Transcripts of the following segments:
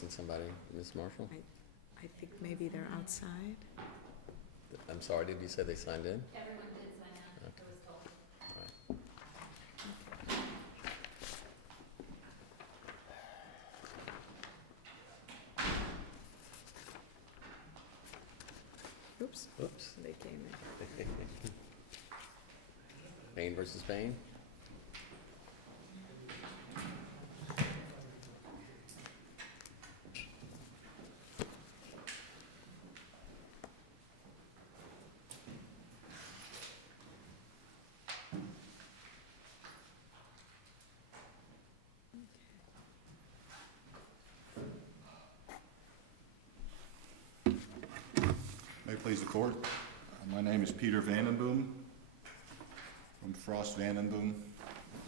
missing somebody, Ms. Marshall? I think maybe they're outside. I'm sorry, did you say they signed in? Everyone did sign in, Okay. I was told. All right. Oops, Oops. they came in. Payne versus Payne? May it please the court. My name is Peter Vandenboom from Frost Vandenboom.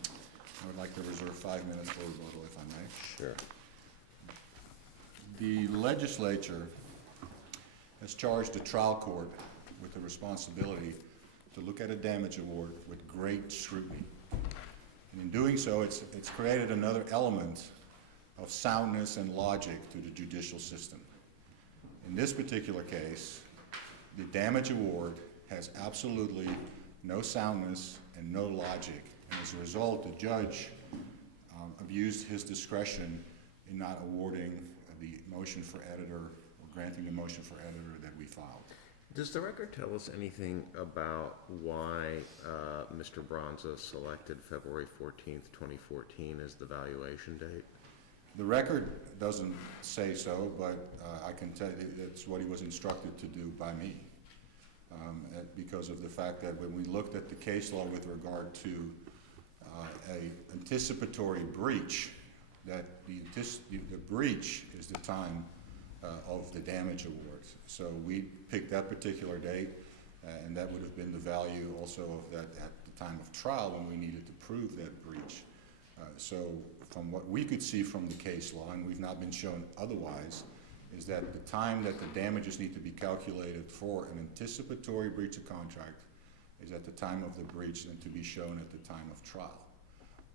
I would like to reserve 5 minutes for rebuttal if I may. Sure. The legislature has charged the trial court with the responsibility to look at a damage award with great scrutiny. And in doing so, it's created another element of soundness and logic to the judicial system. In this particular case, the damage award has absolutely no soundness and no logic. And as a result, the judge abused his discretion in not awarding the motion for editor or granting the motion for editor that we filed. Does the record tell us anything about why Mr. Bronza selected February 14th, 2014 as the valuation date? The record doesn't say so, but I can tell you that's what he was instructed to do by me. Because of the fact that when we looked at the case law with regard to a anticipatory breach, that the breach is the time of the damage awards. So we picked that particular date, and that would have been the value also of that at the time of trial when we needed to prove that breach. So from what we could see from the case law, and we've not been shown otherwise, is that the time that the damages need to be calculated for an anticipatory breach of contract is at the time of the breach and to be shown at the time of trial.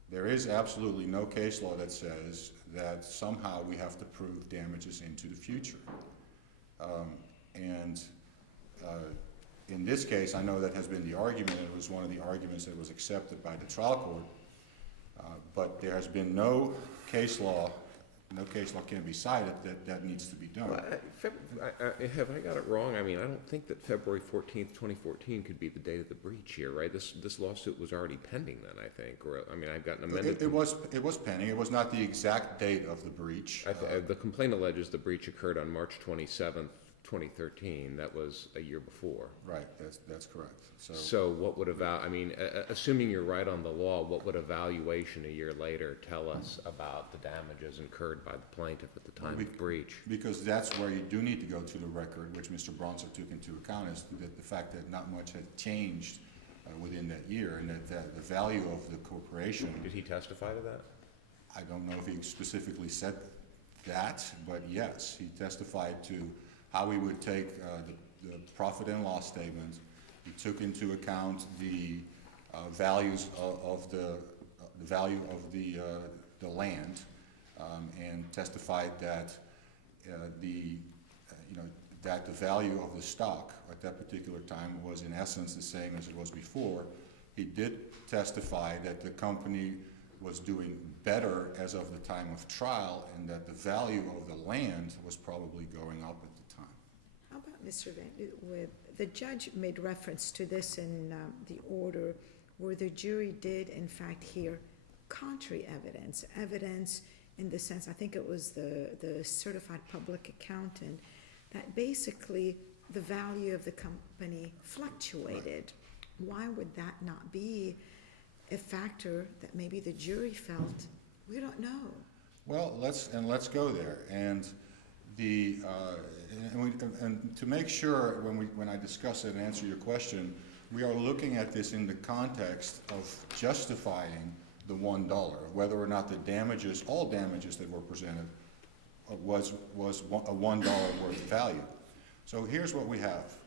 There is absolutely no case law that says that somehow we have to prove damages into the future. In this case, I know that has been the argument. It was one of the arguments that was accepted by the trial court. But there has been no case law can be cited that needs to be done. Well, have I got it wrong? I mean, I don't think that February 14th, 2014 could be the date of the breach here, right? This lawsuit was already pending then, I think. Or, I mean, I've gotten amended. It was pending. It was not the exact date of the breach. The complaint alleges the breach occurred on March 27th, 2013. That was a year before. Right, that's correct. So what would assuming you're right on the law, what would a valuation a year later tell us about the damages incurred by the plaintiff at the time of breach? Because that's where you do need to go to the record, which Mr. Bronson took into account, is that the fact that not much had changed within that year, and that the value of the corporation. Did he testify to that? I don't know if he specifically said that, but yes, he testified to how we would take the profit and loss statements. He took into account the values of the value of the land, and testified that that the value of the stock at that particular time was in essence the same as it was before. He did testify that the company was doing better as of the time of trial, and that the value of the land was probably going up at the time. How about Mr. Van, the judge made reference to this in the order where the jury did in fact hear contrary evidence in the sense, I think it was the certified public accountant, that basically the value of the company fluctuated. Right. Why would that not be a factor that maybe the jury felt, we don't know? Well, let's go there. And and to make sure when I discuss it and answer your question, we are looking at this in the context of justifying the $1, whether or not the damages, all damages that were presented, was a $1 worth value. So here's what we have.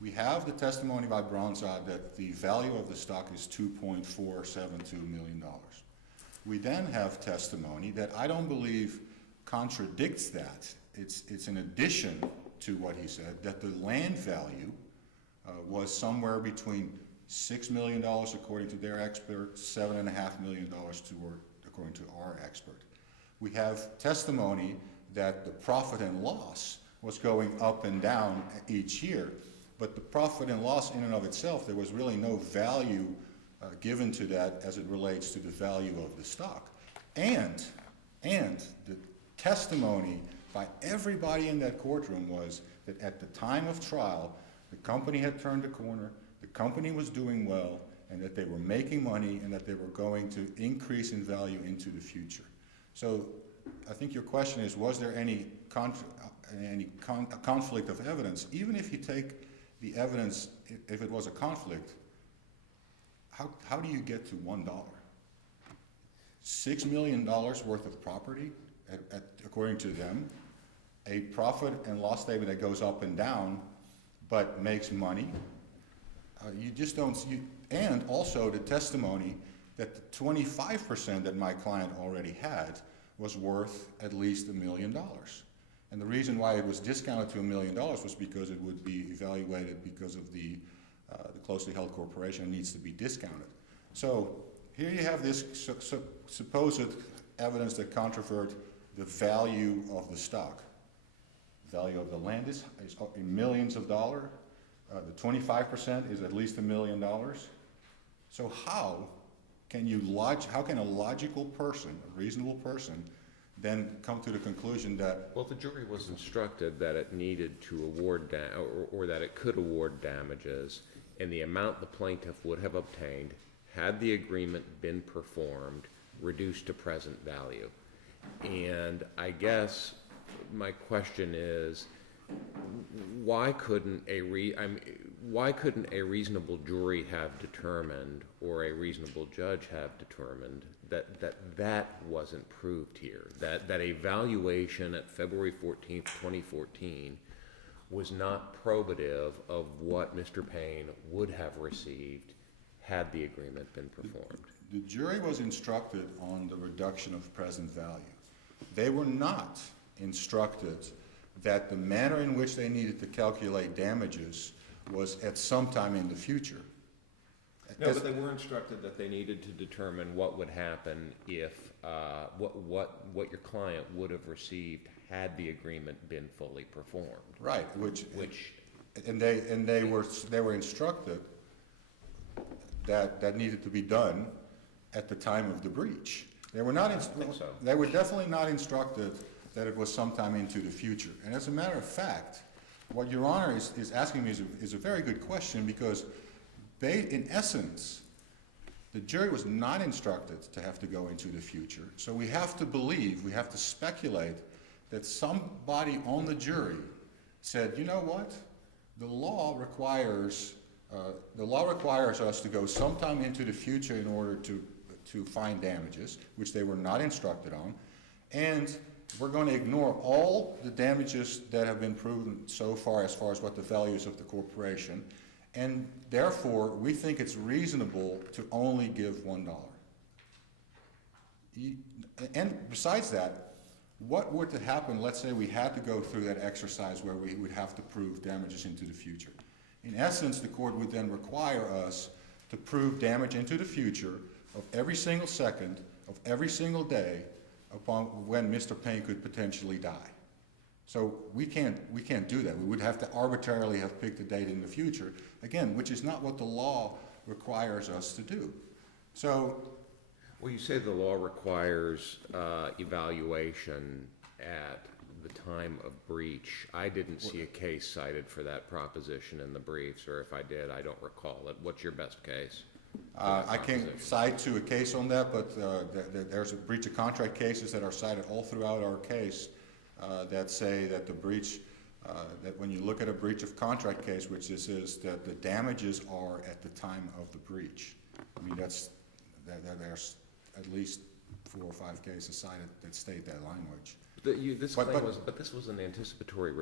We have the testimony by Bronzad that the value of the stock is $2.472 million. We then have testimony that I don't believe contradicts that. It's in addition to what he said, that the land value was somewhere between $6 million according to their expert, $7.5 million according to our expert. We have testimony that the profit and loss was going up and down each year, but the profit and loss in and of itself, there was really no value given to that as it relates to the value of the stock. And the testimony by everybody in that courtroom was that at the time of trial, the company had turned a corner, the company was doing well, and that they were making money and that they were going to increase in value into the future. So I think your question is, was there any conflict of evidence? Even if you take the evidence, if it was a conflict, how do you get to $1? $6 million worth of property, according to them, a profit and loss statement that goes up and down, but makes money. You just don't see, and also the testimony that the 25% that my client already had was worth at least $1 million. And the reason why it was discounted to $1 million was because it would be evaluated because of the closely held corporation needs to be discounted. So here you have this supposed evidence that controverts the value of the stock. The value of the land is in millions of dollars. The 25% is at least $1 million. So how can a logical person, a reasonable person, then come to the conclusion that... Well, the jury was instructed that it needed to award, or that it could award damages in the amount the plaintiff would have obtained had the agreement been performed, reduced to present value. And I guess my question is, why couldn't a reasonable jury have determined, or a reasonable judge have determined, that wasn't proved here? That a valuation at February 14th, 2014 was not probative of what Mr. Payne would have received had the agreement been performed? The jury was instructed on the reduction of present value. They were not instructed that the manner in which they needed to calculate damages was at some time in the future. No, but they were instructed that they needed to determine what would happen if what your client would have received had the agreement been fully performed. Right, and they were instructed that needed to be done at the time of the breach. They were not. I think so. They were definitely not instructed that it was sometime into the future. And as a matter of fact, what Your Honor is asking me is a very good question, because in essence, the jury was not instructed to have to go into the future. So we have to believe, we have to speculate that somebody on the jury said, you know what, the law requires us to go sometime into the future in order to find damages, which they were not instructed on, and we're going to ignore all the damages that have been proven so far as what the values of the corporation, and therefore we think it's reasonable to only give $1. And besides that, what would happen, let's say we had to go through that exercise where we would have to prove damages into the future. In essence, the court would then require us to prove damage into the future of every single second, of every single day, upon when Mr. Payne could potentially die. So we can't do that. We would have to arbitrarily have picked a date in the future, again, which is not what the law requires us to do. So, well, you say the law requires evaluation at the time of breach. I didn't see a case cited for that proposition in the briefs, or if I did, I don't recall it. What's your best case? I can't cite to a case on that, but there's a breach of contract cases that are cited all throughout our case that say that the breach, that when you look at a breach of contract case, which this is, that the damages are at the time of the breach. I mean, there's at least 4 or 5 cases cited that state that language. This was an anticipatory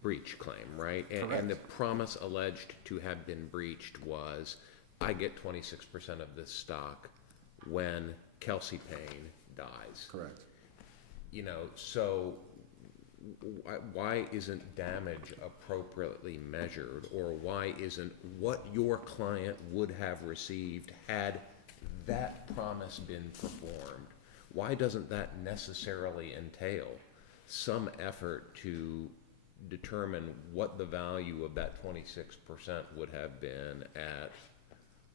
breach claim, right? And the promise alleged to have been breached was, I get 26% of this stock when Kelsey Payne dies. Correct. So why isn't damage appropriately measured, or why isn't what your client would have received had that promise been performed? Why doesn't that necessarily entail some effort to determine what the value of that 26% would have been at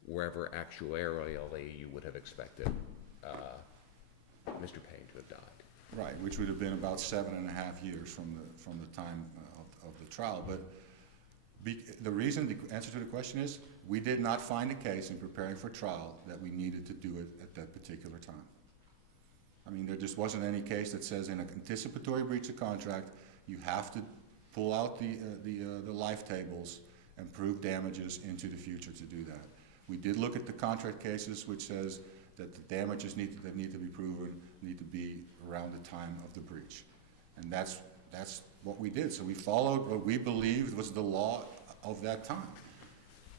wherever actuarially you would have expected Mr. Payne to have died? Right, which would have been about 7.5 years from the time of the trial. But the answer to the question is, we did not find a case in preparing for trial that we needed to do it at that particular time. I mean, there just wasn't any case that says in an anticipatory breach of contract, you have to pull out the life tables and prove damages into the future to do that. We did look at the contract cases, which says that the damages that need to be proven need to be around the time of the breach. And that's what we did. So we followed what we believed was the law of that time.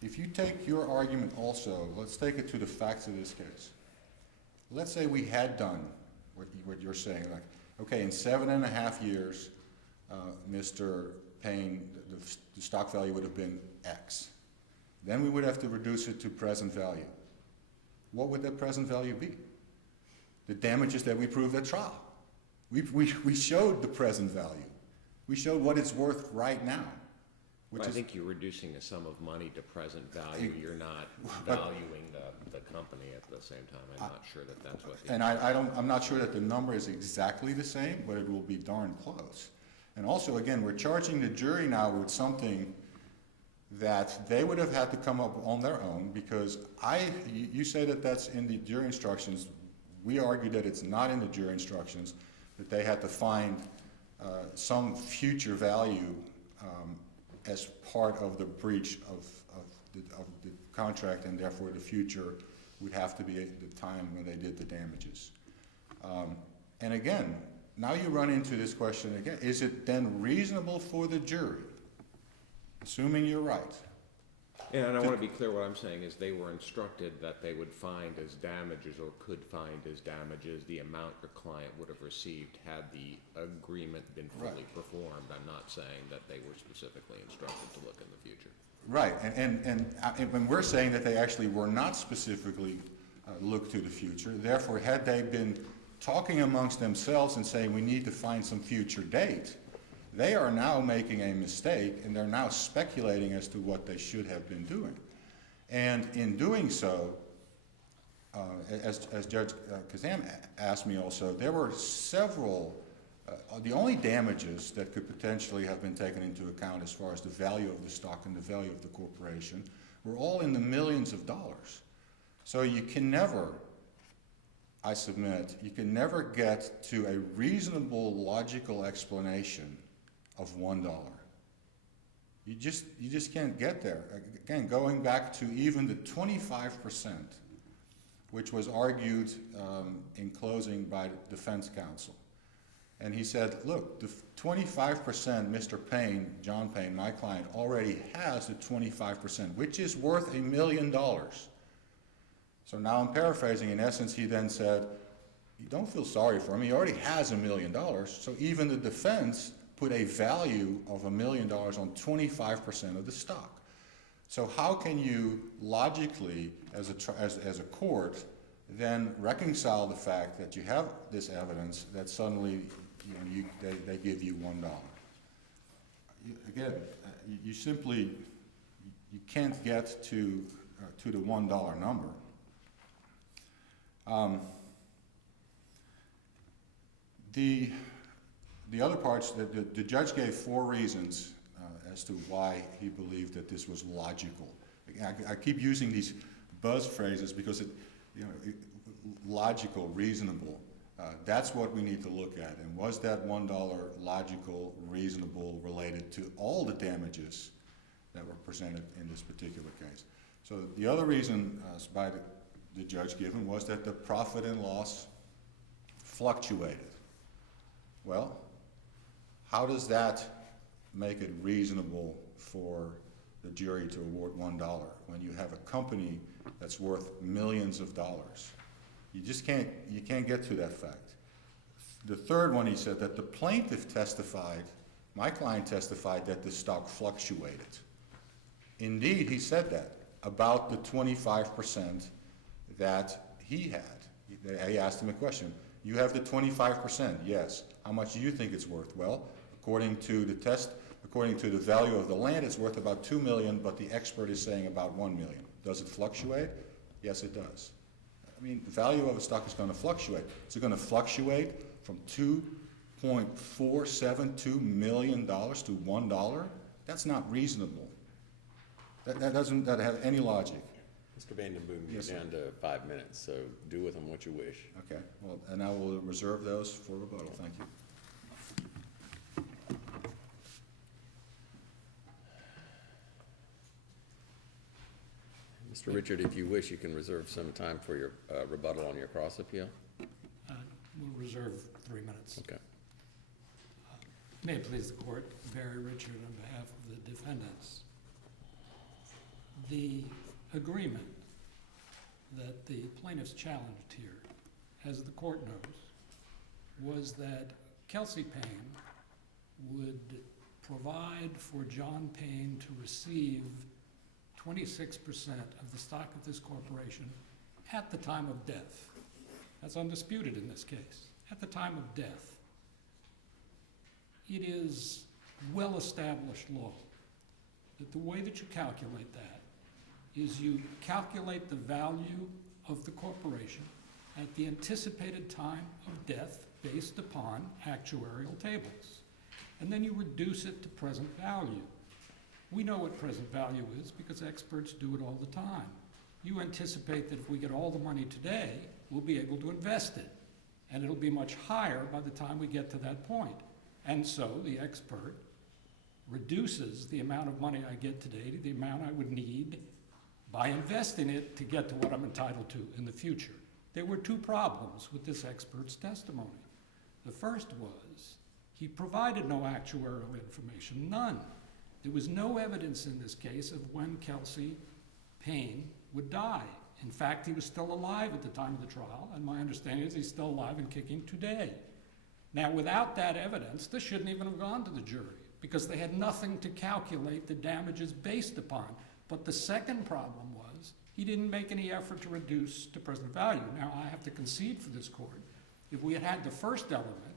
If you take your argument also, let's take it to the facts of this case. Let's say we had done what you're saying, like, okay, in 7.5 years, Mr. Payne, the stock value would have been X. Then we would have to reduce it to present value. What would that present value be? The damages that we proved at trial. We showed the present value. We showed what it's worth right now. I think you're reducing a sum of money to present value. You're not valuing the company at the same time. I'm not sure that that's what. And I'm not sure that the number is exactly the same, but it will be darn close. And also, again, we're charging the jury now with something that they would have had to come up on their own, because you say that that's in the jury instructions. We argue that it's not in the jury instructions, that they had to find some future value as part of the breach of the contract, and therefore the future would have to be at the time when they did the damages. And again, now you run into this question again, is it then reasonable for the jury, assuming you're right? And I want to be clear, what I'm saying is they were instructed that they would find as damages, or could find as damages, the amount your client would have received had the agreement been fully performed. I'm not saying that they were specifically instructed to look in the future. Right, and when we're saying that they actually were not specifically look to the future, therefore had they been talking amongst themselves and saying we need to find some future date, they are now making a mistake, and they're now speculating as to what they should have been doing. And in doing so, as Judge Kazam asked me also, there were several, the only damages that could potentially have been taken into account as far as the value of the stock and the value of the corporation were all in the millions of dollars. So you can never, I submit, you can never get to a reasonable, logical explanation of $1. You just can't get there. Again, going back to even the 25%, which was argued in closing by the defense counsel. And he said, look, the 25%, Mr. Payne, John Payne, my client, already has the 25%, which is worth $1 million. So now I'm paraphrasing. In essence, he then said, you don't feel sorry for him. He already has $1 million. So even the defense put a value of $1 million on 25% of the stock. So how can you logically, as a court, then reconcile the fact that you have this evidence that suddenly they give you $1? Again, you simply can't get to the $1 number. The other parts, the judge gave 4 reasons as to why he believed that this was logical. I keep using these buzz phrases because logical, reasonable, that's what we need to look at. And was that $1 logical, reasonable, related to all the damages that were presented in this particular case? So the other reason by the judge given was that the profit and loss fluctuated. Well, how does that make it reasonable for the jury to award $1 when you have a company that's worth millions of dollars? You can't get to that fact. The third one, he said that the plaintiff testified, my client testified that the stock fluctuated. Indeed, he said that about the 25% that he had. I asked him a question. You have the 25%, yes. How much do you think it's worth? Well, according to the test, according to the value of the land, it's worth about $2 million, but the expert is saying about $1 million. Does it fluctuate? Yes, it does. I mean, the value of a stock is going to fluctuate. Is it going to fluctuate from $2.472 million to $1? That's not reasonable. That doesn't have any logic. Mr. Vandenboom, you're Yes, sir. down to 5 minutes, so do with them what you wish. Okay, well, and I will reserve those for rebuttal. Thank you. Mr. Richard, if you wish, you can reserve some time for your rebuttal on your cross appeal. We'll reserve 3 minutes. Okay. May it please the court, Barry Richard on behalf of the defendants. The agreement that the plaintiffs challenged here, as the court knows, was that Kelsey Payne would provide for John Payne to receive 26% of the stock of this corporation at the time of death. That's undisputed in this case. At the time of death, it is well-established law that the way that you calculate that is you calculate the value of the corporation at the anticipated time of death based upon actuarial tables. And then you reduce it to present value. We know what present value is because experts do it all the time. You anticipate that if we get all the money today, we'll be able to invest it. And it'll be much higher by the time we get to that point. And so the expert reduces the amount of money I get today to the amount I would need by investing it to get to what I'm entitled to in the future. There were two problems with this expert's testimony. The first was he provided no actuarial information, none. There was no evidence in this case of when Kelsey Payne would die. In fact, he was still alive at the time of the trial, and my understanding is he's still alive and kicking today. Now, without that evidence, this shouldn't even have gone to the jury because they had nothing to calculate the damages based upon. But the second problem was he didn't make any effort to reduce to present value. Now, I have to concede for this court, if we had had the first element,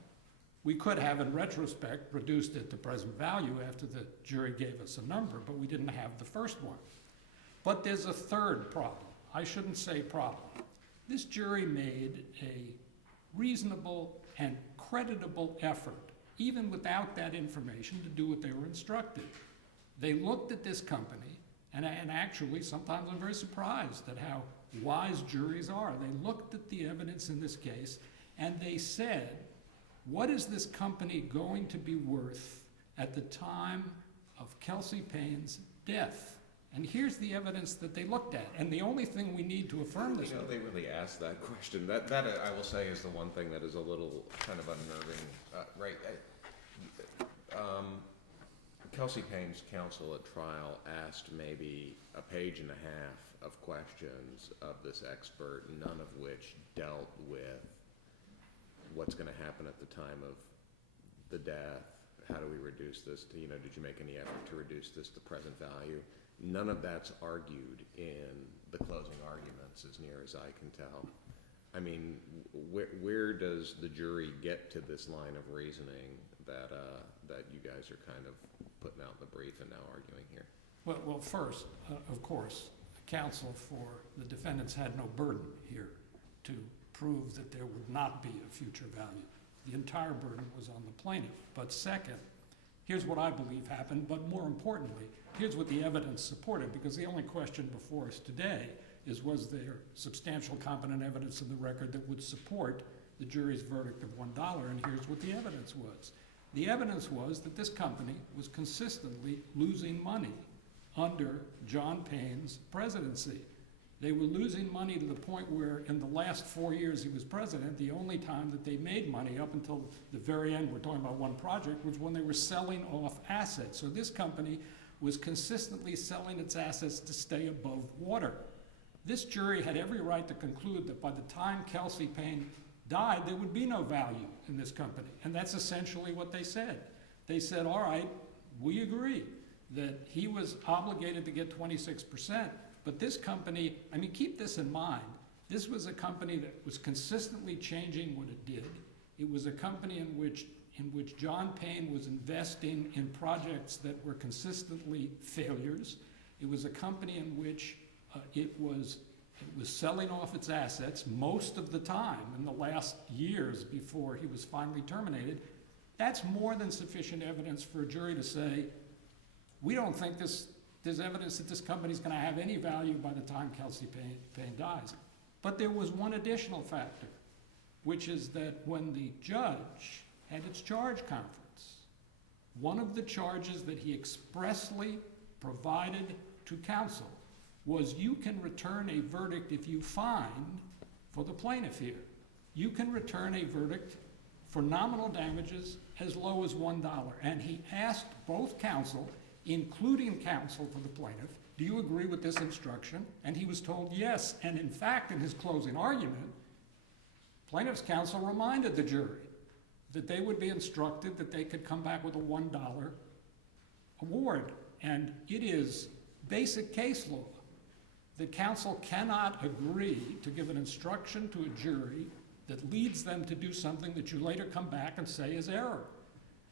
we could have, in retrospect, reduced it to present value after the jury gave us a number, but we didn't have the first one. But there's a third problem. I shouldn't say problem. This jury made a reasonable and creditable effort, even without that information, to do what they were instructed. They looked at this company, and actually, sometimes I'm very surprised at how wise juries are. They looked at the evidence in this case, and they said, what is this company going to be worth at the time of Kelsey Payne's death? And here's the evidence that they looked at. And the only thing we need to affirm this. You know, they really asked that question. That I will say is the one thing that is a little kind of unnerving, right? Kelsey Payne's counsel at trial asked maybe a page and a half of questions of this expert, none of which dealt with what's going to happen at the time of the death. How do we reduce this to, did you make any effort to reduce this to present value? None of that's argued in the closing arguments, as near as I can tell. I mean, where does the jury get to this line of reasoning that you guys are kind of putting out in the brief and now arguing here? Well, first, of course, counsel for the defendants had no burden here to prove that there would not be a future value. The entire burden was on the plaintiff. But second, here's what I believe happened, but more importantly, here's what the evidence supported, because the only question before us today is, was there substantial competent evidence in the record that would support the jury's verdict of $1? And here's what the evidence was. The evidence was that this company was consistently losing money under John Payne's presidency. They were losing money to the point where in the last 4 years he was president, the only time that they made money up until the very end, we're talking about one project, was when they were selling off assets. So this company was consistently selling its assets to stay above water. This jury had every right to conclude that by the time Kelsey Payne died, there would be no value in this company. And that's essentially what they said. They said, all right, we agree that he was obligated to get 26%, but this company, I mean, keep this in mind, this was a company that was consistently changing what it did. It was a company in which John Payne was investing in projects that were consistently failures. It was a company in which it was selling off its assets most of the time in the last years before he was finally terminated. That's more than sufficient evidence for a jury to say, we don't think there's evidence that this company's going to have any value by the time Kelsey Payne dies. But there was one additional factor, which is that when the judge had its charge conference, one of the charges that he expressly provided to counsel was you can return a verdict if you find, for the plaintiff here, you can return a verdict for nominal damages as low as $1. And he asked both counsel, including counsel for the plaintiff, do you agree with this instruction? And he was told yes. And in fact, in his closing argument, plaintiff's counsel reminded the jury that they would be instructed that they could come back with a $1 award. And it is basic case law that counsel cannot agree to give an instruction to a jury that leads them to do something that you later come back and say is error.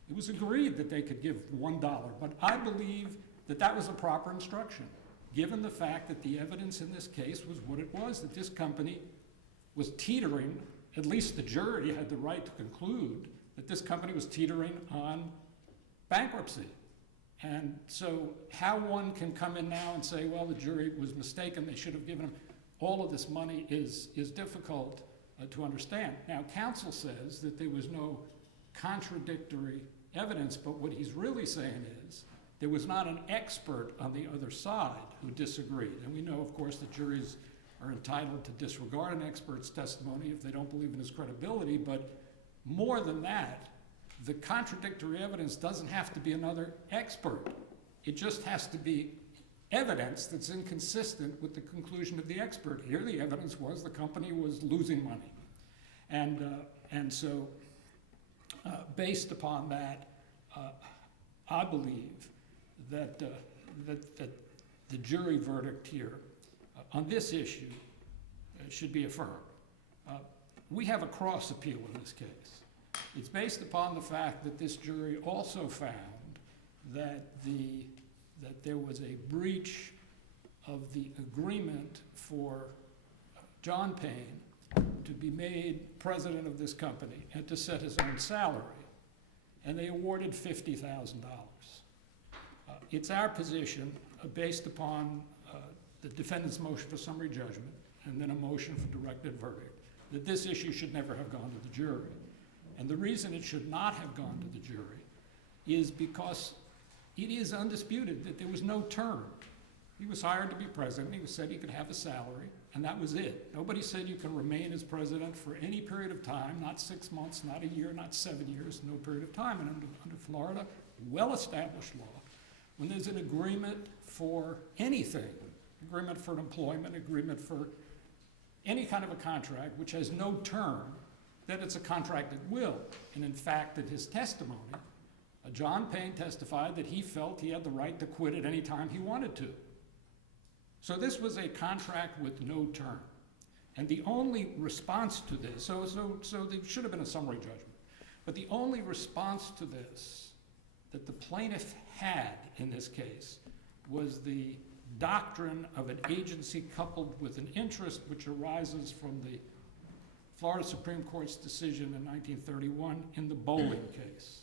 It was agreed that they could give $1, but I believe that that was a proper instruction, given the fact that the evidence in this case was what it was, that this company was teetering, at least the jury had the right to conclude that this company was teetering on bankruptcy. And so how one can come in now and say, well, the jury was mistaken, they should have given them all of this money is difficult to understand. Now, counsel says that there was no contradictory evidence, but what he's really saying is there was not an expert on the other side who disagreed. And we know, of course, that juries are entitled to disregard an expert's testimony if they don't believe in his credibility, but more than that, the contradictory evidence doesn't have to be another expert. It just has to be evidence that's inconsistent with the conclusion of the expert. Here the evidence was the company was losing money. And so based upon that, I believe that the jury verdict here on this issue should be affirmed. We have a cross appeal in this case. It's based upon the fact that this jury also found that there was a breach of the agreement for John Payne to be made president of this company and to set his own salary, and they awarded $50,000. It's our position, based upon the defendant's motion for summary judgment and then a motion for directed verdict, that this issue should never have gone to the jury. And the reason it should not have gone to the jury is because it is undisputed that there was no term. He was hired to be president. He said he could have a salary, and that was it. Nobody said you can remain as president for any period of time, not 6 months, not a year, not 7 years, no period of time. And under Florida, well-established law, when there's an agreement for anything, agreement for an employment, agreement for any kind of a contract which has no term, that it's a contract at will. And in fact, in his testimony, John Payne testified that he felt he had the right to quit at any time he wanted to. So this was a contract with no term. And the only response to this, so there should have been a summary judgment, but the only response to this that the plaintiff had in this case was the doctrine of an agency coupled with an interest which arises from the Florida Supreme Court's decision in 1931 in the Bowling case.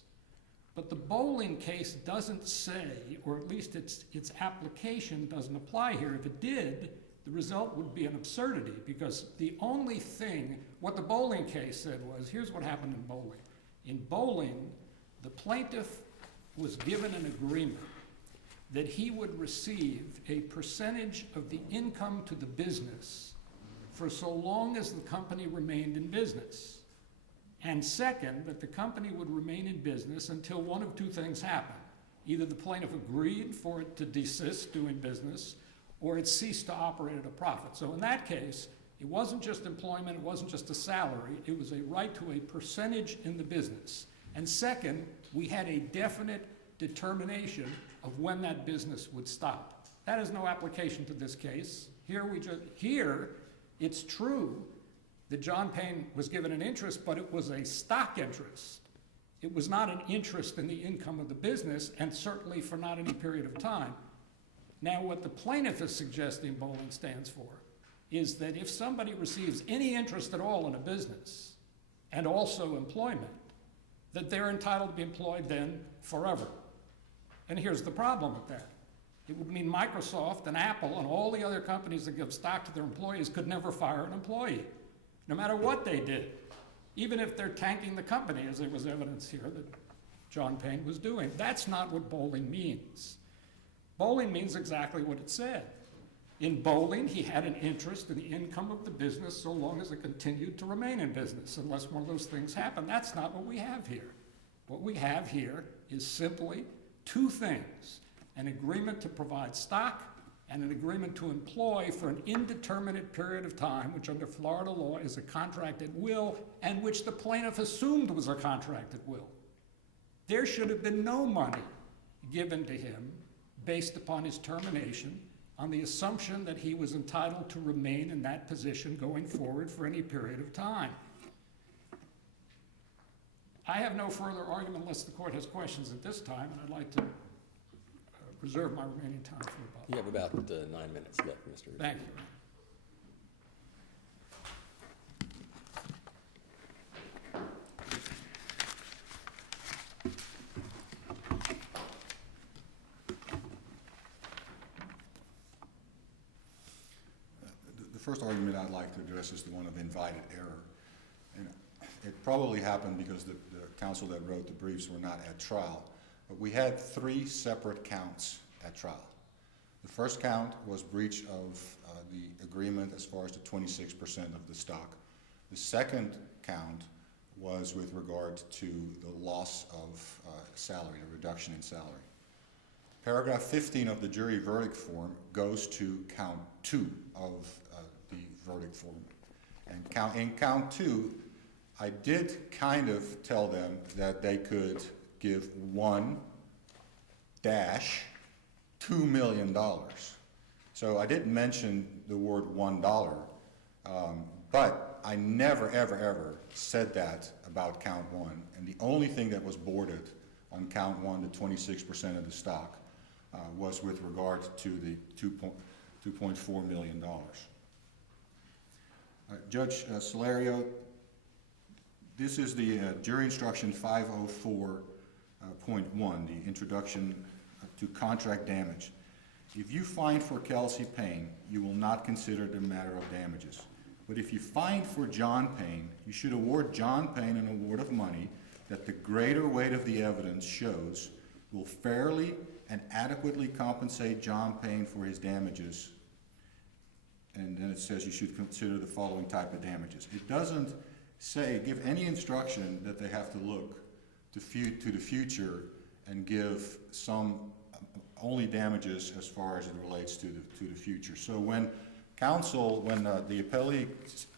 But the Bowling case doesn't say, or at least its application doesn't apply here. If it did, the result would be an absurdity, because the only thing, what the Bowling case said was, here's what happened in Bowling. In Bowling, the plaintiff was given an agreement that he would receive a percentage of the income to the business for so long as the company remained in business. And second, that the company would remain in business until one of two things happened. Either the plaintiff agreed for it to desist doing business, or it ceased to operate at a profit. So in that case, It wasn't just employment, it wasn't just a salary, it was a right to a percentage in the business. And second, we had a definite determination of when that business would stop. That has no application to this case. Here, it's true that John Payne was given an interest, but it was a stock interest. It was not an interest in the income of the business, and certainly for not any period of time. Now, what the plaintiff is suggesting Bowling stands for is that if somebody receives any interest at all in a business, and also employment, that they're entitled to be employed then forever. And here's the problem with that. It would mean Microsoft and Apple and all the other companies that give stock to their employees could never fire an employee, no matter what they did, even if they're tanking the company, as there was evidence here that John Payne was doing. That's not what Bowling means. Bowling means exactly what it said. In Bowling, he had an interest in the income of the business so long as it continued to remain in business, unless one of those things happened. That's not what we have here. What we have here is simply two things: an agreement to provide stock and an agreement to employ for an indeterminate period of time, which under Florida law is a contract at will, and which the plaintiff assumed was a contract at will. There should have been no money given to him based upon his termination on the assumption that he was entitled to remain in that position going forward for any period of time. I have no further argument unless the court has questions at this time, and I'd like to reserve my remaining time for rebuttal. You have about 9 minutes left, Mr. Reed. Thank you. The first argument I'd like to address is the one of invited error. And it probably happened because the counsel that wrote the briefs were not at trial. But we had 3 separate counts at trial. The first count was breach of the agreement as far as the 26% of the stock. The second count was with regard to the loss of salary, a reduction in salary. Paragraph 15 of the jury verdict form goes to count 2 of the verdict form. And in count 2, I did kind of tell them that they could give $1-2 million. So I didn't mention the word $1, but I never, ever, ever said that about count 1. And the only thing that was boarded on count 1, the 26% of the stock, was with regard to the $2.4 million. Judge Solario, this is the jury instruction 504.1, the introduction to contract damage. If you find for Kelsey Payne, you will not consider it a matter of damages. But if you find for John Payne, you should award John Payne an award of money that the greater weight of the evidence shows will fairly and adequately compensate John Payne for his damages. And then it says you should consider the following type of damages. It doesn't say, give any instruction that they have to look to the future and give some only damages as far as it relates to the future. So when the appellee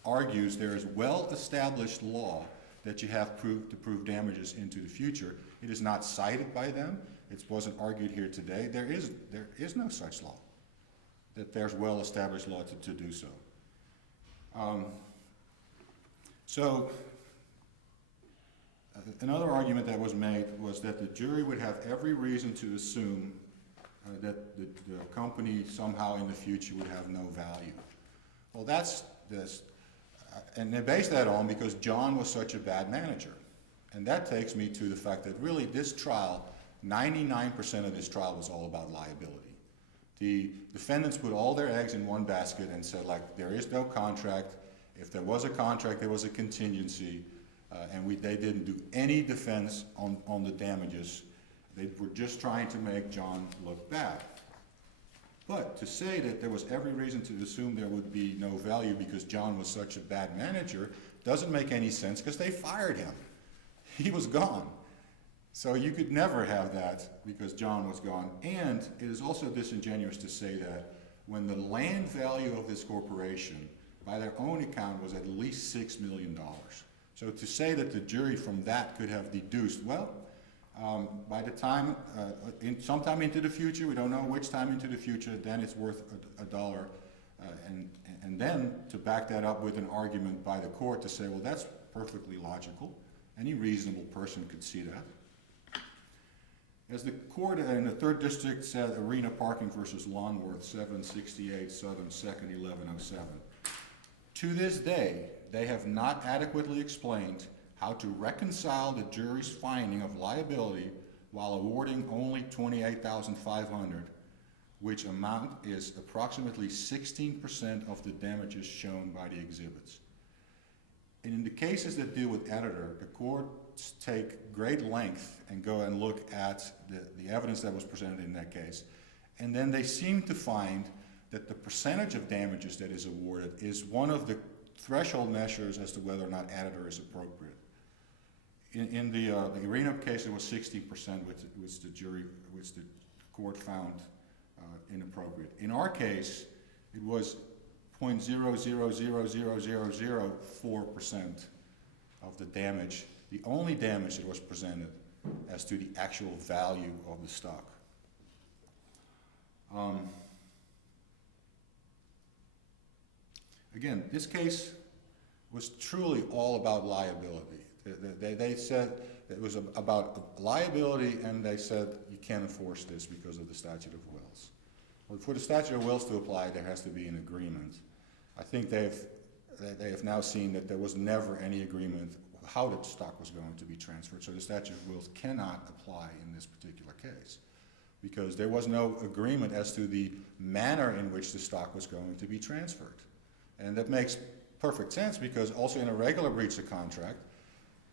argues there is well-established law that you have to prove damages into the future, it is not cited by them. It wasn't argued here today. There is no such law, that there's well-established law to do so. Another argument that was made was that the jury would have every reason to assume that the company somehow in the future would have no value. Well, that's this, and they base that on because John was such a bad manager. And that takes me to the fact that really this trial, 99% of this trial was all about liability. The defendants put all their eggs in one basket and said, like, there is no contract. If there was a contract, there was a contingency, and they didn't do any defense on the damages. They were just trying to make John look bad. But to say that there was every reason to assume there would be no value because John was such a bad manager doesn't make any sense because they fired him. He was gone. So you could never have that because John was gone. And it is also disingenuous to say that when the land value of this corporation by their own account, was at least $6 million. So to say that the jury from that could have deduced, well, by the time, sometime into the future, we don't know which time into the future, then it's worth $1. And then to back that up with an argument by the court to say, well, that's perfectly logical. Any reasonable person could see that. As the court in the 3rd District said, Arena Parking versus Longworth, 768 Southern 2nd, 1107. To this day, they have not adequately explained how to reconcile the jury's finding of liability while awarding only $28,500, which amount is approximately 16% of the damages shown by the exhibits. And in the cases that deal with editor, the courts take great length and go and look at the evidence that was presented in that case. And then they seem to find that the percentage of damages that is awarded is one of the threshold measures as to whether or not editor is appropriate. In the Arena case, it was 60%, which the court found inappropriate. In our case, it was 0.000004% of the damage, the only damage that was presented as to the actual value of the stock. Again, this case was truly all about liability. They said it was about liability, and they said you can't enforce this because of the statute of wills. Well, for the statute of wills to apply, there has to be an agreement. I think they have now seen that there was never any agreement how the stock was going to be transferred, so the statute of wills cannot apply in this particular case because there was no agreement as to the manner in which the stock was going to be transferred. And that makes perfect sense because also in a regular breach of contract,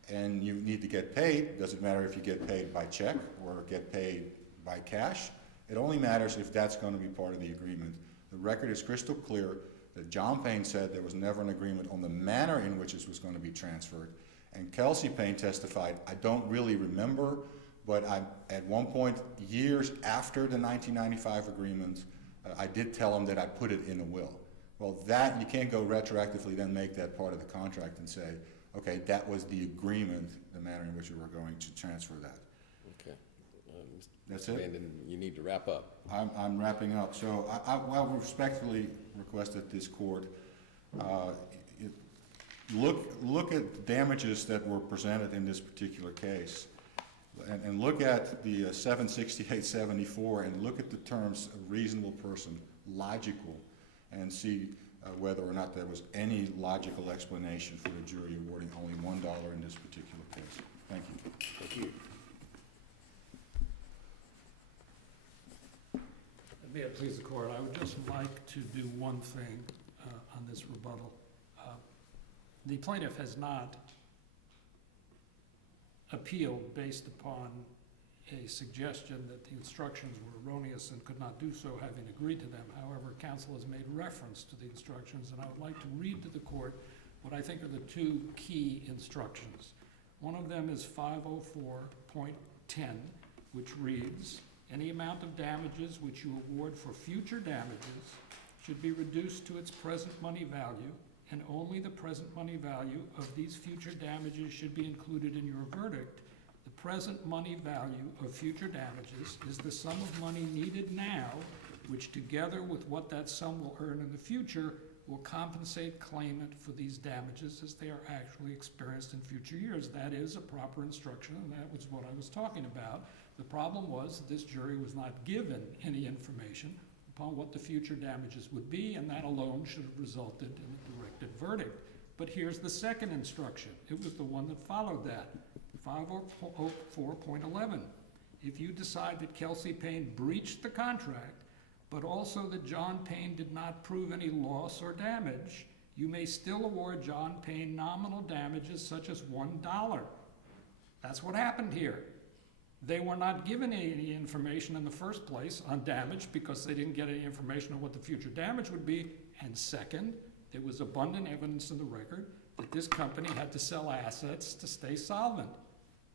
and you need to get paid, doesn't matter if you get paid by check or get paid by cash, it only matters if that's going to be part of the agreement. The record is crystal clear that John Payne said there was never an agreement on the manner in which this was going to be transferred. And Kelsey Payne testified, I don't really remember, but at one point, years after the 1995 agreement, I did tell him that I put it in a will. Well, that, you can't go retroactively then make that part of the contract and say, okay, that was the agreement, the manner in which we were going to transfer that. Okay. That's it? Brandon, you need to wrap up. I'm wrapping up. So I respectfully request that this court look at damages that were presented in this particular case and look at the 768-74 and look at the terms a reasonable person, logical, and see whether or not there was any logical explanation for the jury awarding only $1 in this particular case. Thank you. Thank you. May it please the court, I would just like to do one thing on this rebuttal. The plaintiff has not appealed based upon a suggestion that the instructions were erroneous and could not do so having agreed to them. However, counsel has made reference to the instructions, and I would like to read to the court what I think are the two key instructions. One of them is 504.10, which reads, any amount of damages which you award for future damages should be reduced to its present money value, and only the present money value of these future damages should be included in your verdict. The present money value of future damages is the sum of money needed now, which together with what that sum will earn in the future will compensate claimant for these damages as they are actually experienced in future years. That is a proper instruction, and that was what I was talking about. The problem was that this jury was not given any information upon what the future damages would be, and that alone should have resulted in a directed verdict. But here's the second instruction. It was the one that followed that. 504.11. If you decide that Kelsey Payne breached the contract, but also that John Payne did not prove any loss or damage, you may still award John Payne nominal damages such as $1. That's what happened here. They were not given any information in the first place on damage because they didn't get any information on what the future damage would be. And second, there was abundant evidence in the record that this company had to sell assets to stay solvent.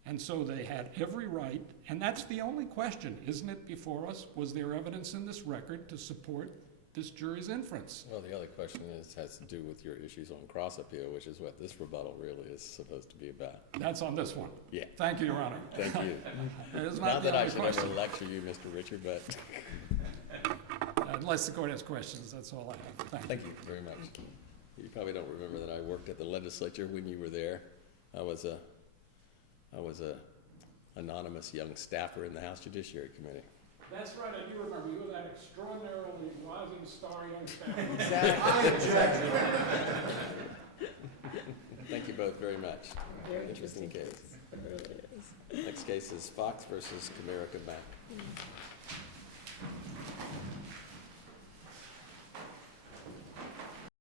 And so they had every right, and that's the only question, isn't it, before us? Was there evidence in this record to support this jury's inference. Well, the other question has to do with your issues on cross appeal, which is what this rebuttal really is supposed to be about. That's on this one. Yeah. Thank you, Your Honor. Thank you. It is Not not that the I only should ever question. lecture you, Mr. Richard, but Unless the court has questions, that's all I have. Thank you. thank you very much. You probably don't remember that I worked at the legislature when you were there. I was a anonymous young staffer in the House Judiciary Committee. That's right, I do remember. You were that extraordinarily rising star young staffer. Thank you both very much. Very Interesting case. It really is. Next case is Fox versus Comerica Bank.